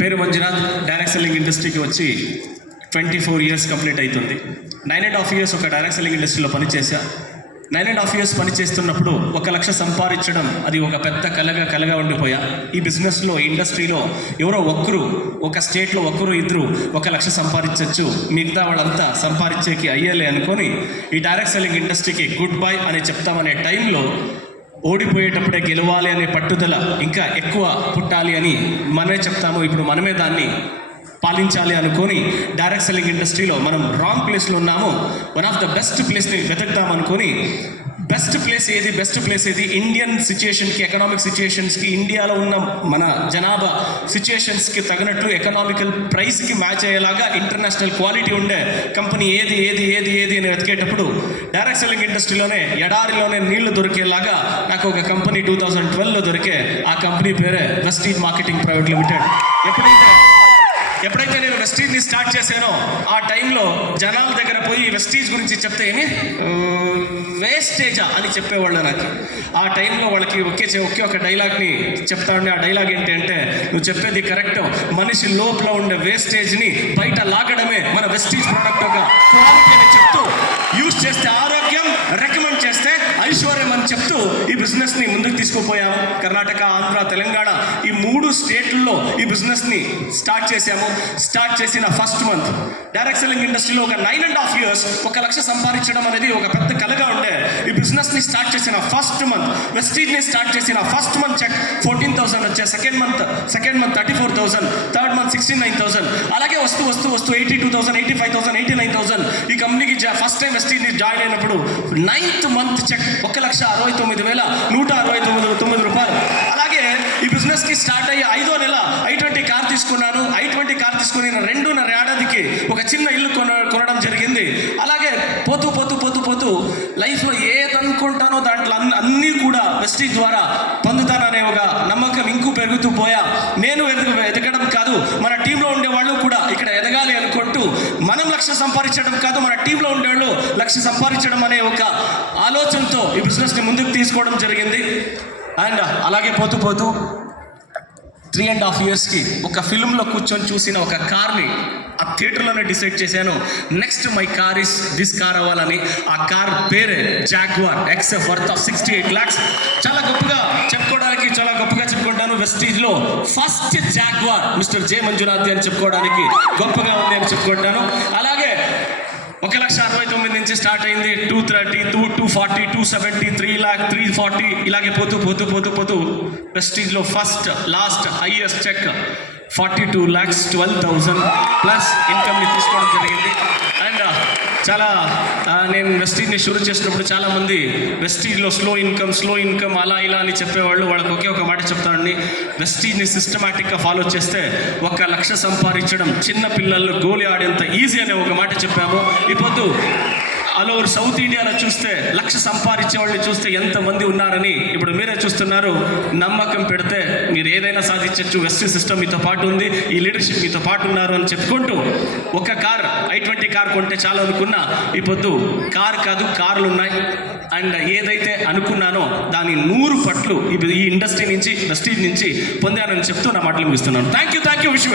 పేరు Manjunath. Direct selling ఇండస్ట్రీకి వచ్చి 24 years కంప్లీట్ అవుతుంది. 9.5 years ఒక డైరెక్ట్ సెల్లింగ్ ఇండస్ట్రీలో పనిచేశా. 9.5 years పనిచేస్తున్నప్పుడు 1 లక్ష సంపాదించడం అది ఒక పెద్ద కలగా ఉండిపోయా. ఈ బిజినెస్లో, ఈ ఇండస్ట్రీలో ఎవరో ఒక్కరు, ఒక స్టేట్లో ఒక్కరు ఇద్దరు 1 లక్ష సంపాదించవచ్చు, మిగతా వాళ్ళంతా సంపాదించేకి అయ్యేలే అనుకొని ఈ డైరెక్ట్ సెల్లింగ్ ఇండస్ట్రీకి గుడ్ బై అని చెప్తామనే టైంలో ఓడిపోయేటప్పుడే గెలవాలి అనే పట్టుదల ఇంకా ఎక్కువ పుట్టాలి అని మనమే చెప్తాము. ఇప్పుడు మనమే దాన్ని పాలించాలి అనుకొని డైరెక్ట్ సెల్లింగ్ ఇండస్ట్రీలో మనం రాంగ్ ప్లేస్లో ఉన్నాము. వన్ ఆఫ్ ద బెస్ట్ ప్లేస్ని వెతుకుతాం అనుకొని, బెస్ట్ ప్లేస్ ఏది ఇండియన్ సిచ్యుయేషన్కి, ఎకనామిక్ సిచ్యుయేషన్స్కి, ఇండియాలో ఉన్న మన జనాభా సిచ్యుయేషన్స్కి తగినట్లు ఎకనామికల్ ప్రైస్కి మ్యాచ్ అయ్యేలాగా ఇంటర్నేషనల్ క్వాలిటీ ఉండే కంపెనీ ఏది అని వెతికేటప్పుడు డైరెక్ట్ సెల్లింగ్ ఇండస్ట్రీలోనే ఎడారిలోనే నీళ్లు దొరికేలాగా నాకు ఒక కంపెనీ 2012లో దొరికే. ఆ కంపెనీ పేరే వెస్టీజ్ మార్కెటింగ్ ప్రైవేట్ లిమిటెడ్. ఎప్పుడైతే నేను వెస్టీజ్ని స్టార్ట్ చేశానో ఆ టైంలో జనాల దగ్గర పోయి వెస్టీజ్ గురించి చెప్తే ఏమి వేస్టేజా అని చెప్పేవాళ్ళు నాకు. ఆ టైంలో వాళ్ళకి ఒకే ఒక డైలాగ్ని చెప్తా ఉండే. ఆ డైలాగ్ ఏంటి అంటే, నువ్వు చెప్పేది కరెక్ట్, మనిషి లోపల ఉండే వేస్టేజ్ని బయట లాగడమే మన వెస్టీజ్ ప్రోడక్ట్ ఒక క్వాలిటీ అని చెప్తూ, యూజ్ చేస్తే ఆరోగ్యం, రికమెండ్ చేస్తే ఐశ్వర్యం అని చెప్తూ ఈ బిజినెస్ని ముందుకు తీసుకుపోయాము. కర్ణాటక, ఆంధ్ర, తెలంగాణ ఈ 3 స్టేట్లలో ఈ బిజినెస్ని స్టార్ట్ చేశాము. స్టార్ట్ చేసిన ఫస్ట్ మంత్ డైరెక్ట్ సెల్లింగ్ ఇండస్ట్రీలో ఒక 9.5 years 1 లక్ష సంపాదించడం అనేది ఒక పెద్ద కలగా ఉండే. ఈ బిజినెస్ని స్టార్ట్ చేసిన ఫస్ట్ మంత్, వెస్టీజ్ని స్టార్ట్ చేసిన ఫస్ట్ మంత్ చెక్ 14,000 వచ్చే. సెకండ్ మంత్ 34,000, థర్డ్ మంత్ 69,000, అలాగే వస్తూ 82,000, 85,000, 89,000. ఈ కంపెనీకి ఫస్ట్ టైం వెస్టీజ్ని జాయిన్ అయినప్పుడు 9th మంత్ చెక్ 1,69,169 రూపాయలు. అలాగే ఈ బిజినెస్కి స్టార్ట్ అయ్యి 5వ నెల i20 కార్ తీసుకున్నాను. i20 కార్ తీసుకుని 2.5 ఏడాదికి ఒక చిన్న ఇల్లు కొనడం జరిగింది. అలాగే పోతూ లైఫ్లో ఏదనుకుంటానో దాంట్లో అన్నీ కూడా వెస్టీజ్ ద్వారా పొందుతాననే ఒక నమ్మకం ఇంకూ పెరుగుతూ పోయా. నేను ఎదగడం కాదు, మన టీంలో ఉండేవాళ్ళు కూడా ఇక్కడ ఎదగాలి అనుకుంటూ, మనం లక్ష సంపాదించడం కాదు, మన టీంలో ఉండేవాళ్ళు లక్ష సంపాదించడం అనే ఒక ఆలోచనతో ఈ బిజినెస్ని ముందుకు తీసుకోవడం జరిగింది. అండ్ అలాగే పోతూ 3.5 yearsకి ఒక ఫిల్మ్లో కూర్చొని చూసిన ఒక కార్ని ఆ థియేటర్లోనే డిసైడ్ చేశాను, next my car is this car అవ్వాలని. ఆ కార్ పేరే jaguar XF worth of 68 lakhs. చాలా గొప్పగా చెప్పుకుంటాను. వెస్టీజ్లో ఫస్ట్ జాగ్వార్ మిస్టర్ జే మంజునాథ్ అని చెప్పుకోవడానికి గొప్పగా ఉంది అని చెప్పుకుంటాను. అలాగే 1,69,000 నుంచి స్టార్ట్ అయింది. 230, 240, 270, 3 lakh, 340, ఇలాగే పోతూ వెస్టీజ్లో first last highest check 42,12,000 plus ఇన్కమ్ని తీసుకోవడం జరిగింది. అండ్ చాలా నేను వెస్టీజ్ని షురూ చేసినప్పుడు చాలామంది వెస్టీజ్లో స్లో ఇన్కమ్ అలా ఇలా అని చెప్పేవాళ్ళు. వాళ్ళకి ఒకే ఒక మాట చెప్తానండి, వెస్టీజ్ని సిస్టమేటిక్గా ఫాలో చేస్తే 1 లక్ష సంపాదించడం చిన్న పిల్లల్లో గోలి ఆడేంత ఈజీ అనే ఒక మాట చెప్పాము. ఇప్పుడు ఆల్ ఓవర్ సౌత్ ఇండియాలో చూస్తే లక్ష సంపాదించే వాళ్ళని చూస్తే ఎంతమంది ఉన్నారని ఇప్పుడు మీరే చూస్తున్నారు. నమ్మకం పెడితే మీరు ఏదైనా సాధించవచ్చు. వెస్టీజ్ సిస్టమ్ మీతో పాటు ఉంది, ఈ లీడర్షిప్ మీతో పాటు ఉన్నారు అని చెప్పుకుంటూ ఒక కార్ i20 కార్ కొంటే చాలా అనుకున్నా. ఇప్పుడు కార్ కాదు, కార్లు ఉన్నాయి. అండ్ ఏదైతే అనుకున్నానో దాని 100 పట్లు ఈ ఇండస్ట్రీ నుంచి, వెస్టీజ్ నుంచి పొందానని చెప్తూ నా మాటలు ముగిస్తున్నాను. థ్యాంక్ యూ విశ్వ.